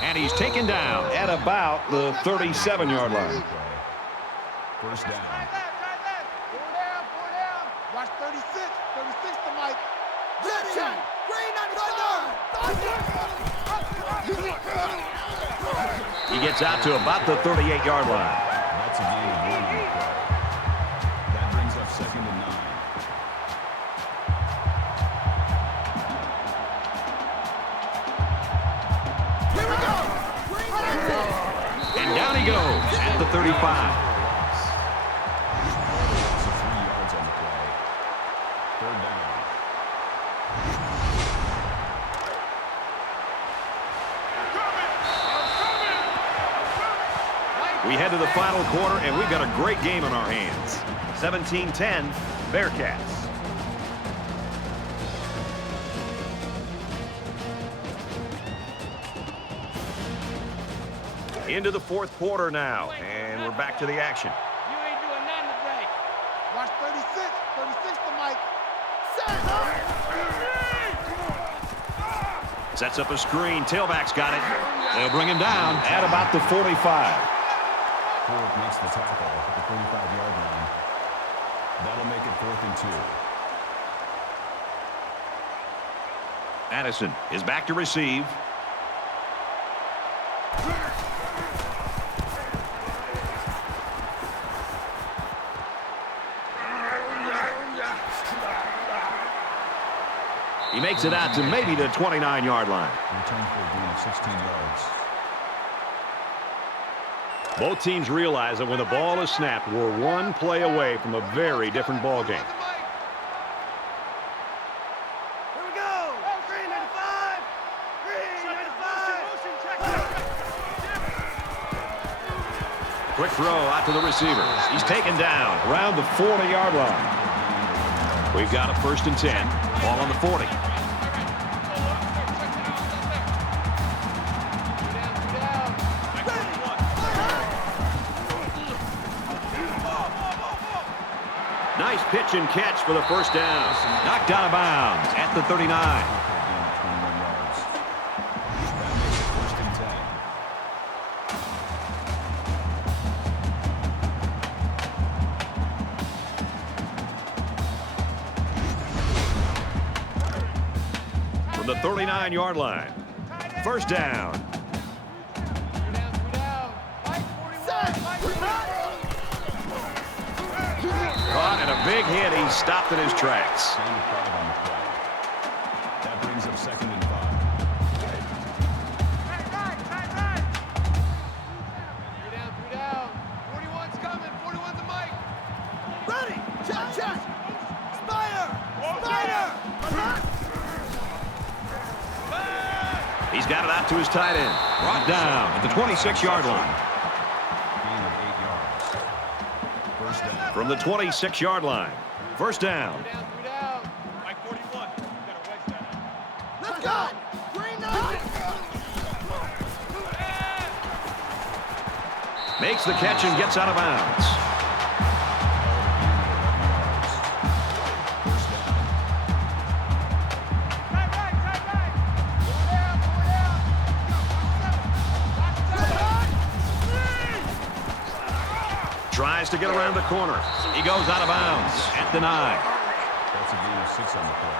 And he's taken down at about the 37-yard line. First down. Watch 36. 36 to Mike. Ready. Green 95. He gets out to about the 38-yard line. That's a gain of 1 on the play. That brings up 2nd and 9. And down he goes at the 35. So 3 yards on the play. Third down. We head to the final quarter, and we've got a great game on our hands. 17-10, Bearcats. Into the fourth quarter now, and we're back to the action. You ain't doing nothing today. Watch 36. 36 to Mike. Sets up a screen. Tailback's got it. They'll bring him down at about the 45. Ford makes the tackle at the 45-yard line. That'll make it 4th and 2. Addison is back to receive. He makes it out to maybe the 29-yard line. Return for a gain of 16 yards. Both teams realize that when the ball is snapped, we're one play away from a very different ball game. Here we go. Green 95. Green 95. Quick throw out to the receiver. He's taken down around the 40-yard line. We've got a 1st and 10. Ball on the 40. Nice pitch and catch for the first down. Knocked out of bounds at the 39. That makes it 1st and 10. From the 39-yard line. First down. Caught in a big hit. He stopped in his tracks. Gain of 5 on the play. That brings up 2nd and 5. He's got it out to his tight end. Brought down at the 26-yard line. Gain of 8 yards. First down. From the 26-yard line. First down. Mike 41. You got to wedge that out. Let's go. Green knight. Makes the catch and gets out of bounds. Tries to get around the corner. He goes out of bounds at the 9. That's a gain of 6 on the play.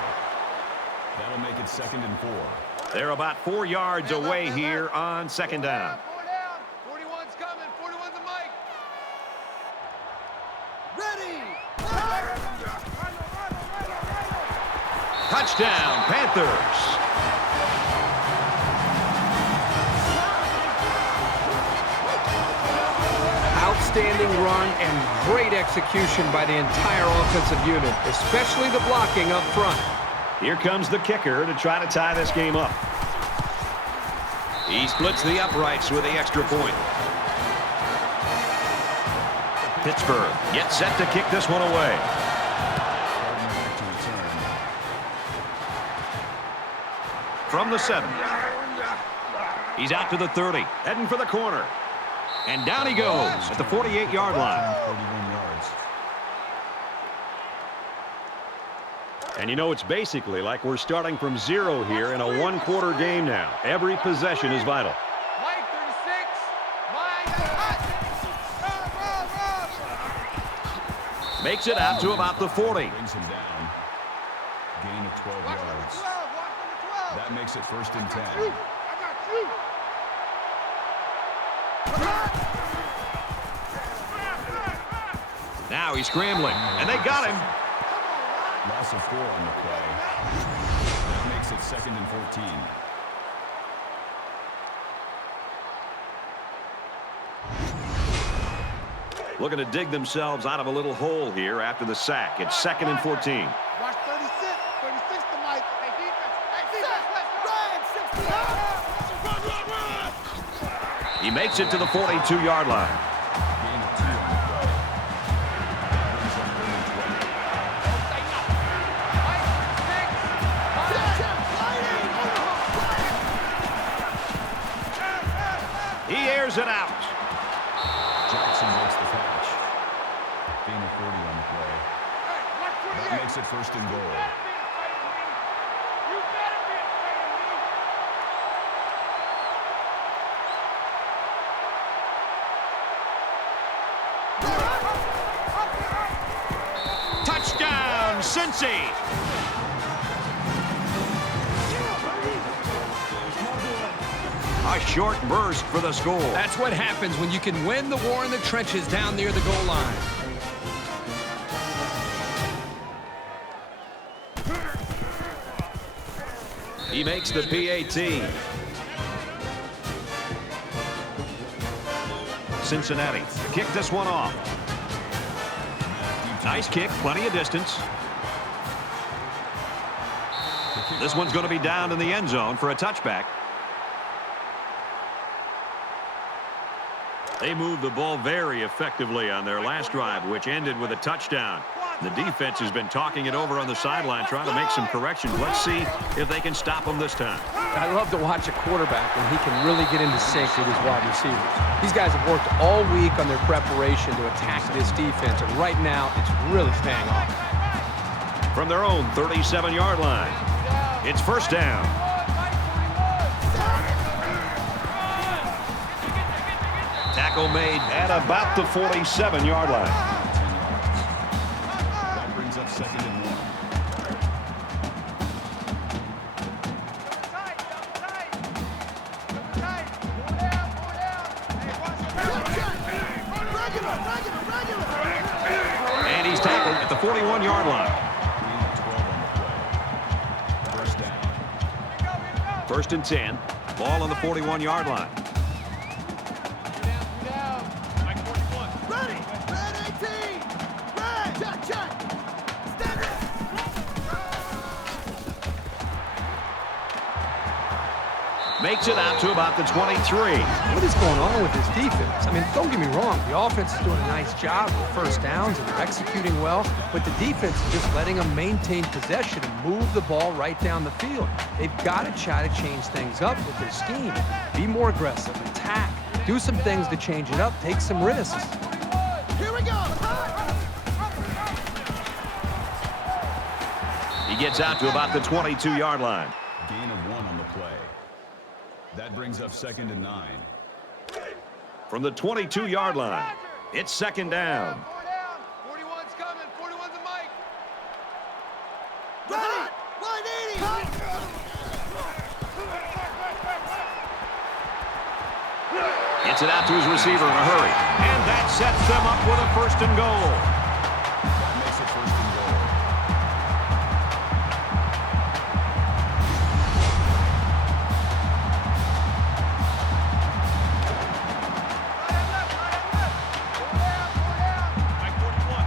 That'll make it 2nd and 4. They're about 4 yards away here on 2nd down. 41's coming. 41's a Mike. Ready. Touchdown, Panthers. Outstanding run and great execution by the entire offensive unit, especially the blocking up front. Here comes the kicker to try to tie this game up. He splits the uprights with the extra point. Pittsburgh gets set to kick this one away. From the 7. He's out to the 30, heading for the corner. And down he goes at the 48-yard line. 41 yards. And you know, it's basically like we're starting from 0 here in a 1-quarter game now. Every possession is vital. Mike 36. Mike. Makes it out to about the 40. Brings him down. Gain of 12 yards. That makes it 1st and 10. Now he's scrambling, and they got him. Loss of 4 on the play. That makes it 2nd and 14. Looking to dig themselves out of a little hole here after the sack. It's 2nd and 14. Watch 36. 36 to Mike. Hey, defense. Hey, defense. Ryan, 60. He makes it to the 42-yard line. Gain of 2 on the play. Brings up 3rd and 12. He airs it out. Jackson makes the catch. Gain of 40 on the play. That makes it 1st and goal. Touchdown, Cincy. A short burst for the score. That's what happens when you can win the war in the trenches down near the goal line. He makes the PAT. Cincinnati kick this one off. Nice kick, plenty of distance. This one's going to be down in the end zone for a touchback. They moved the ball very effectively on their last drive, which ended with a touchdown. The defense has been talking it over on the sideline, trying to make some corrections. Let's see if they can stop them this time. I love to watch a quarterback when he can really get into sync with his wide receivers. These guys have worked all week on their preparation to attack this defense, and right now it's really paying off. From their own 37-yard line, it's 1st down. Tackle made at about the 47-yard line. That brings up 2nd and 1. And he's tackled at the 41-yard line. Gain of 12 on the play. 1st down. 1st and 10. Ball on the 41-yard line. Mike 41. Ready. Red 18. Red. Check, check. Stand it. Makes it out to about the 23. What is going on with this defense? I mean, don't get me wrong. The offense is doing a nice job with first downs and they're executing well, but the defense is just letting them maintain possession and move the ball right down the field. They've got to try to change things up with their scheme. Be more aggressive, attack, do some things to change it up, take some risks. Here we go. He gets out to about the 22-yard line. Gain of 1 on the play. That brings up 2nd and 9. From the 22-yard line, it's 2nd down. 41's coming. 41's a Mike. Ready. 180. Gets it out to his receiver in a hurry. And that sets them up with a 1st and goal. That makes it 1st and goal. Mike 41.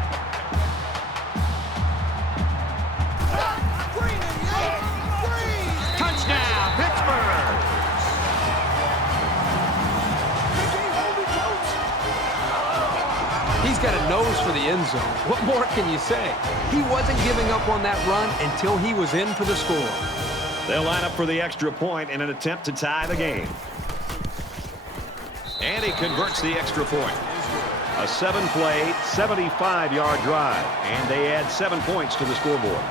Green in the 8. Green. Touchdown, Pittsburgh! He's got a nose for the end zone. What more can you say? He wasn't giving up on that run until he was in for the score. They'll line up for the extra point in an attempt to tie the game. And he converts the extra point. A 7-play, 75-yard drive. And they add 7 points to the scoreboard.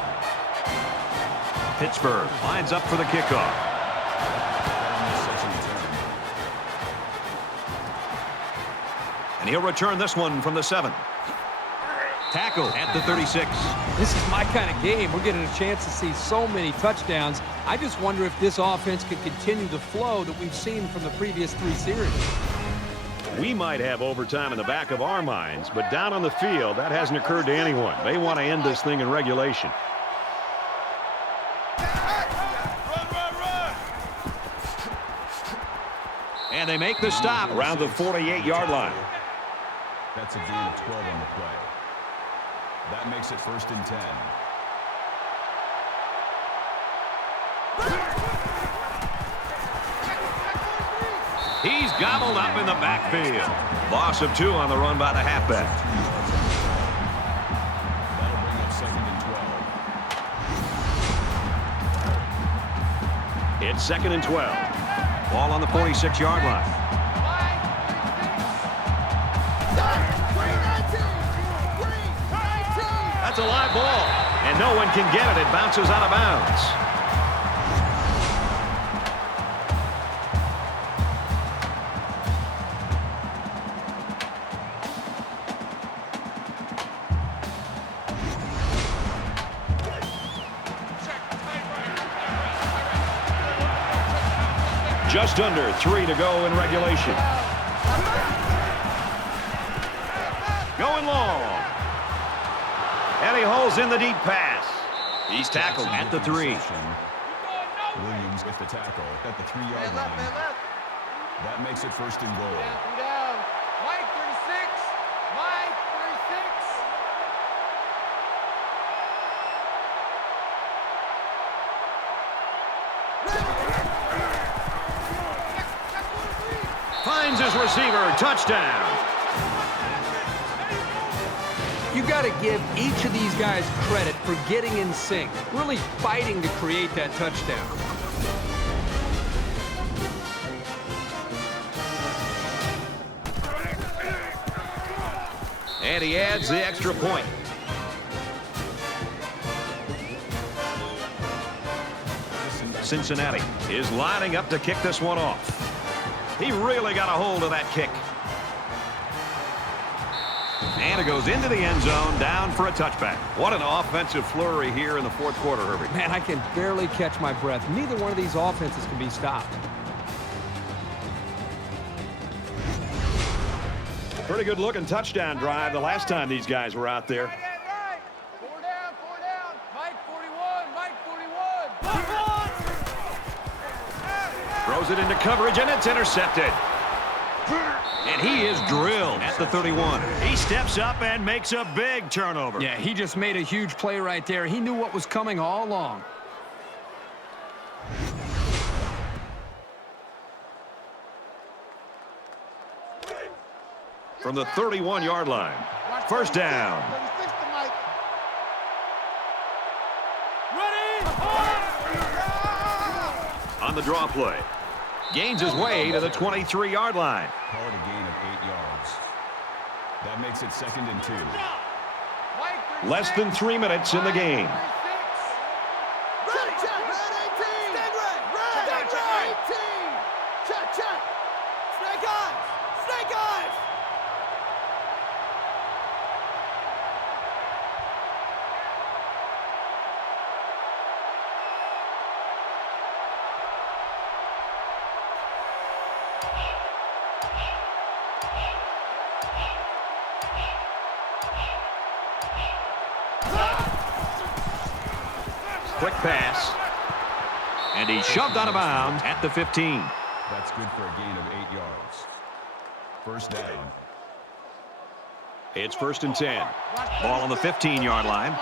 Pittsburgh lines up for the kickoff. And he'll return this one from the 7. Tackle at the 36. This is my kind of game. We're getting a chance to see so many touchdowns. I just wonder if this offense could continue the flow that we've seen from the previous 3 series. We might have overtime in the back of our minds, but down on the field, that hasn't occurred to anyone. They want to end this thing in regulation. And they make the stop around the 48-yard line. That's a gain of 12 on the play. That makes it 1st and 10. He's gobbled up in the backfield. Loss of 2 on the run by the halfback. That'll bring up 2nd and 12. It's 2nd and 12. Ball on the 46-yard line. That's a live ball. And no one can get it. It bounces out of bounds. Just under 3 to go in regulation. Going long. And he holds in the deep pass. He's tackled at the 3. Williams with the tackle at the 3-yard line. That makes it 1st and goal. Down. Mike 36. Mike 36. Finds his receiver. Touchdown. You got to give each of these guys credit for getting in sync, really fighting to create that touchdown. And he adds the extra point. Cincinnati is lining up to kick this one off. He really got a hold of that kick. And it goes into the end zone, down for a touchback. What an offensive flurry here in the 4th quarter, Herbie. Man, I can barely catch my breath. Neither one of these offenses can be stopped. Pretty good looking touchdown drive the last time these guys were out there. Right. 4 down. Mike 41. Mike 41. Throws it into coverage, and it's intercepted. And he is drilled at the 31. He steps up and makes a big turnover. Yeah, he just made a huge play right there. He knew what was coming all along. from the 31-yard line. First down. 36 to Mike. On the draw play. Gains his way to the 23-yard line. Call it a gain of 8 yards. That makes it 2nd and 2. Less than 3 minutes in the game. Check, check. Red 18. Red 18. Check, check. Snake eyes. Snake eyes. Quick pass. And he's shoved out of bounds at the 15. That's good for a gain of 8 yards. First down. It's 1st and 10. Ball on the 15-yard line.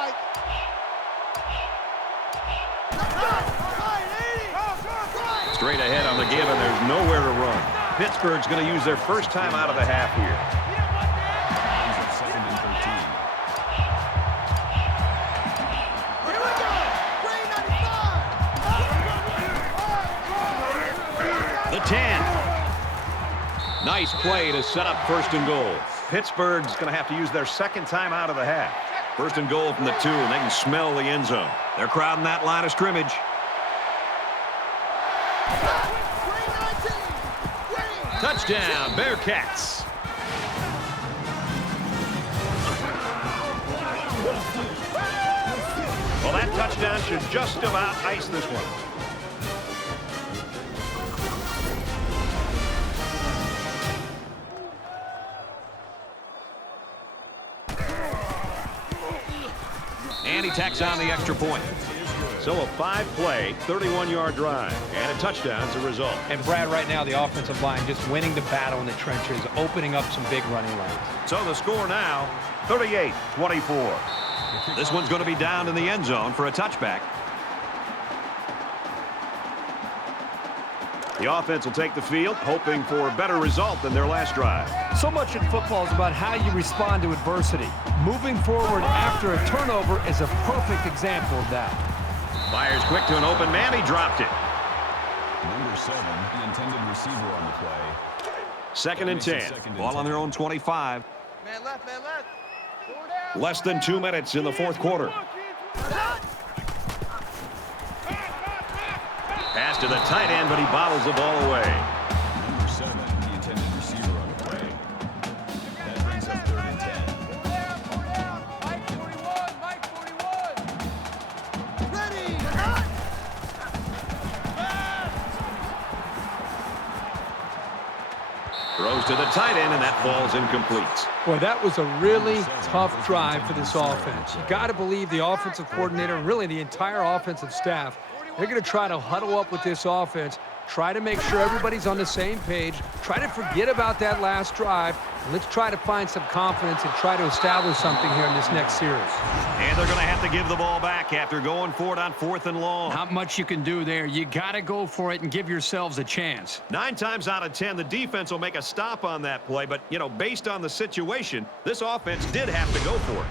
Straight ahead on the give, and there's nowhere to run. Pittsburgh's going to use their first time out of the half here. Brings up 2nd and 13. Here we go. Green 95. The 10. Nice play to set up 1st and goal. Pittsburgh's going to have to use their second time out of the half. 1st and goal from the 2, and they can smell the end zone. They're crowding that line of scrimmage. Green 19. Green. Touchdown, Bearcats. Well, that touchdown should just about ice this one. And he tacks on the extra point. So a 5-play, 31-yard drive, and a touchdown as a result. And Brad, right now, the offensive line just winning the battle in the trenches, opening up some big running lanes. So the score now, 38-24. This one's going to be down in the end zone for a touchback. The offense will take the field, hoping for a better result than their last drive. So much in football is about how you respond to adversity. Moving forward after a turnover is a perfect example of that. Fires quick to an open man. He dropped it. Number 7, the intended receiver on the play. 2nd and 10. Ball on their own 25. Man left, man left. Less than 2 minutes in the 4th quarter. Pass to the tight end, but he bottles the ball away. Number 7, the intended receiver on the play. That brings up 3rd and 10. Mike 41, Mike 41. Ready. Throws to the tight end, and that ball's incomplete. Boy, that was a really tough drive for this offense. You got to believe the offensive coordinator and really the entire offensive staff, they're going to try to huddle up with this offense, try to make sure everybody's on the same page, try to forget about that last drive, and let's try to find some confidence and try to establish something here in this next series. And they're going to have to give the ball back after going for it on 4th and long. Not much you can do there. You got to go for it and give yourselves a chance. 9 times out of 10, the defense will make a stop on that play, but, you know, based on the situation, this offense did have to go for it.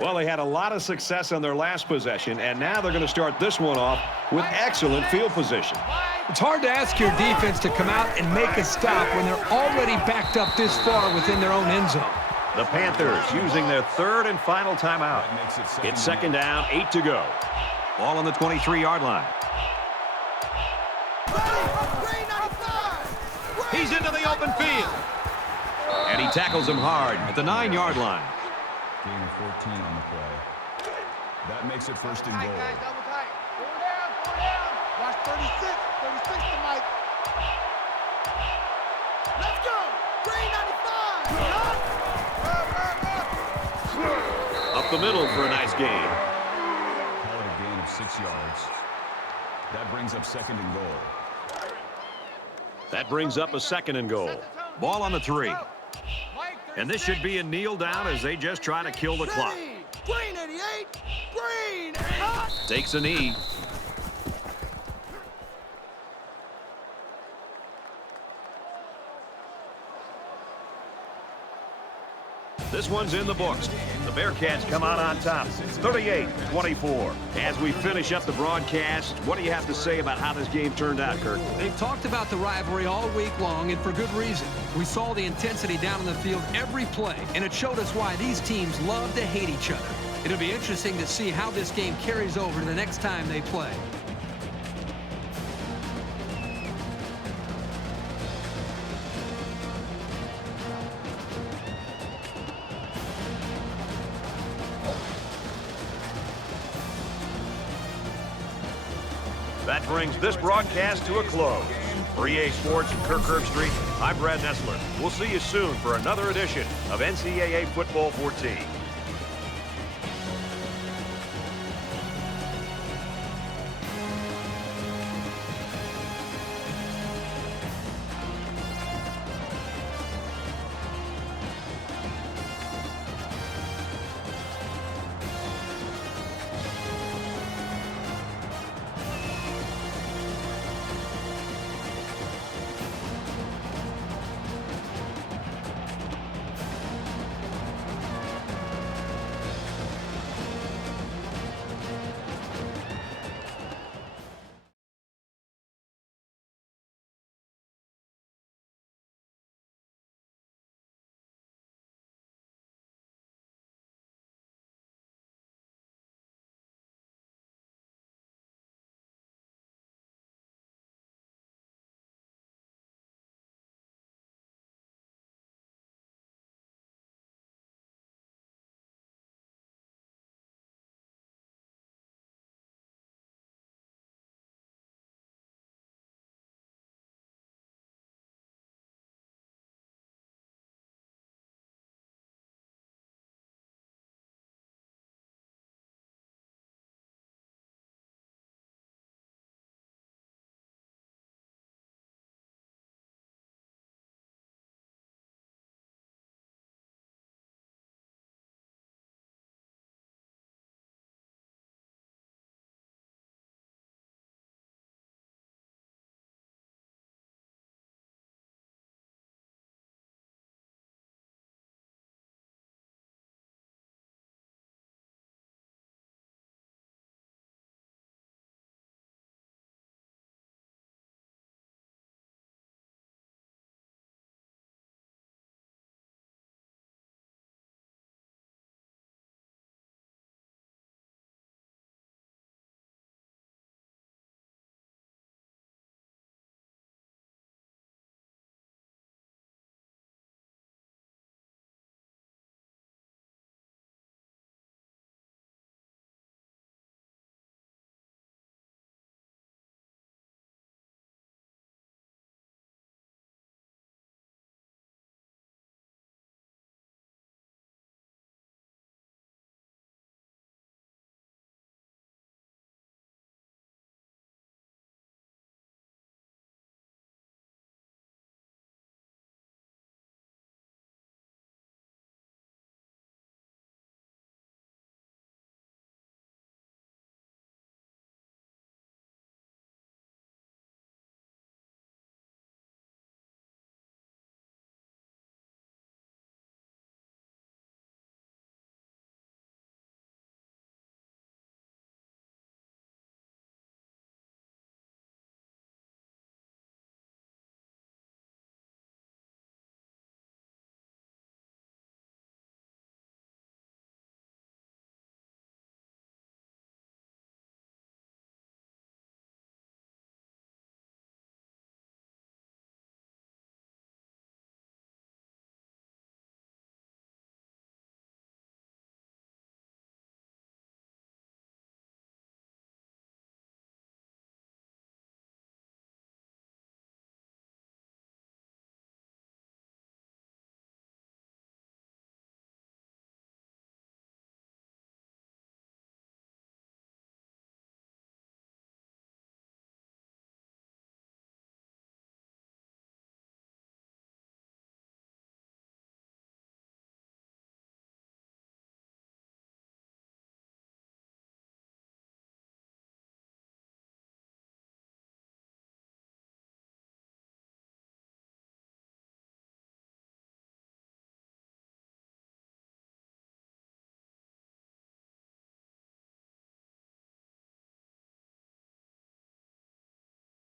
Well, they had a lot of success on their last possession, and now they're going to start this one off with excellent field position. It's hard to ask your defense to come out and make a stop when they're already backed up this far within their own end zone. The Panthers using their 3rd and final timeout. It's 2nd down, 8 to go. Ball on the 23-yard line. Green 95. He's into the open field. And he tackles him hard at the 9-yard line. Gain of 14 on the play. That makes it 1st and goal. Guys, double tight. 4 down, 4 down. Watch 36. 36 to Mike. Let's go. Green 95. Up the middle for a nice gain. Call it a gain of 6 yards. That brings up 2nd and goal. That brings up a 2nd and goal. Ball on the 3. And this should be a kneel down as they just try to kill the clock. Green 88. Green. Takes a knee. This one's in the books. The Bearcats come out on top, 38-24. As we finish up the broadcast, what do you have to say about how this game turned out, Kirk? They've talked about the rivalry all week long, and for good reason. We saw the intensity down on the field every play, and it showed us why these teams love to hate each other. It'll be interesting to see how this game carries over to the next time they play. That brings this broadcast to a close. For EA Sports and Kirk Herbstreit, I'm Brad Nessler. We'll see you soon for another edition of NCAA Football 14.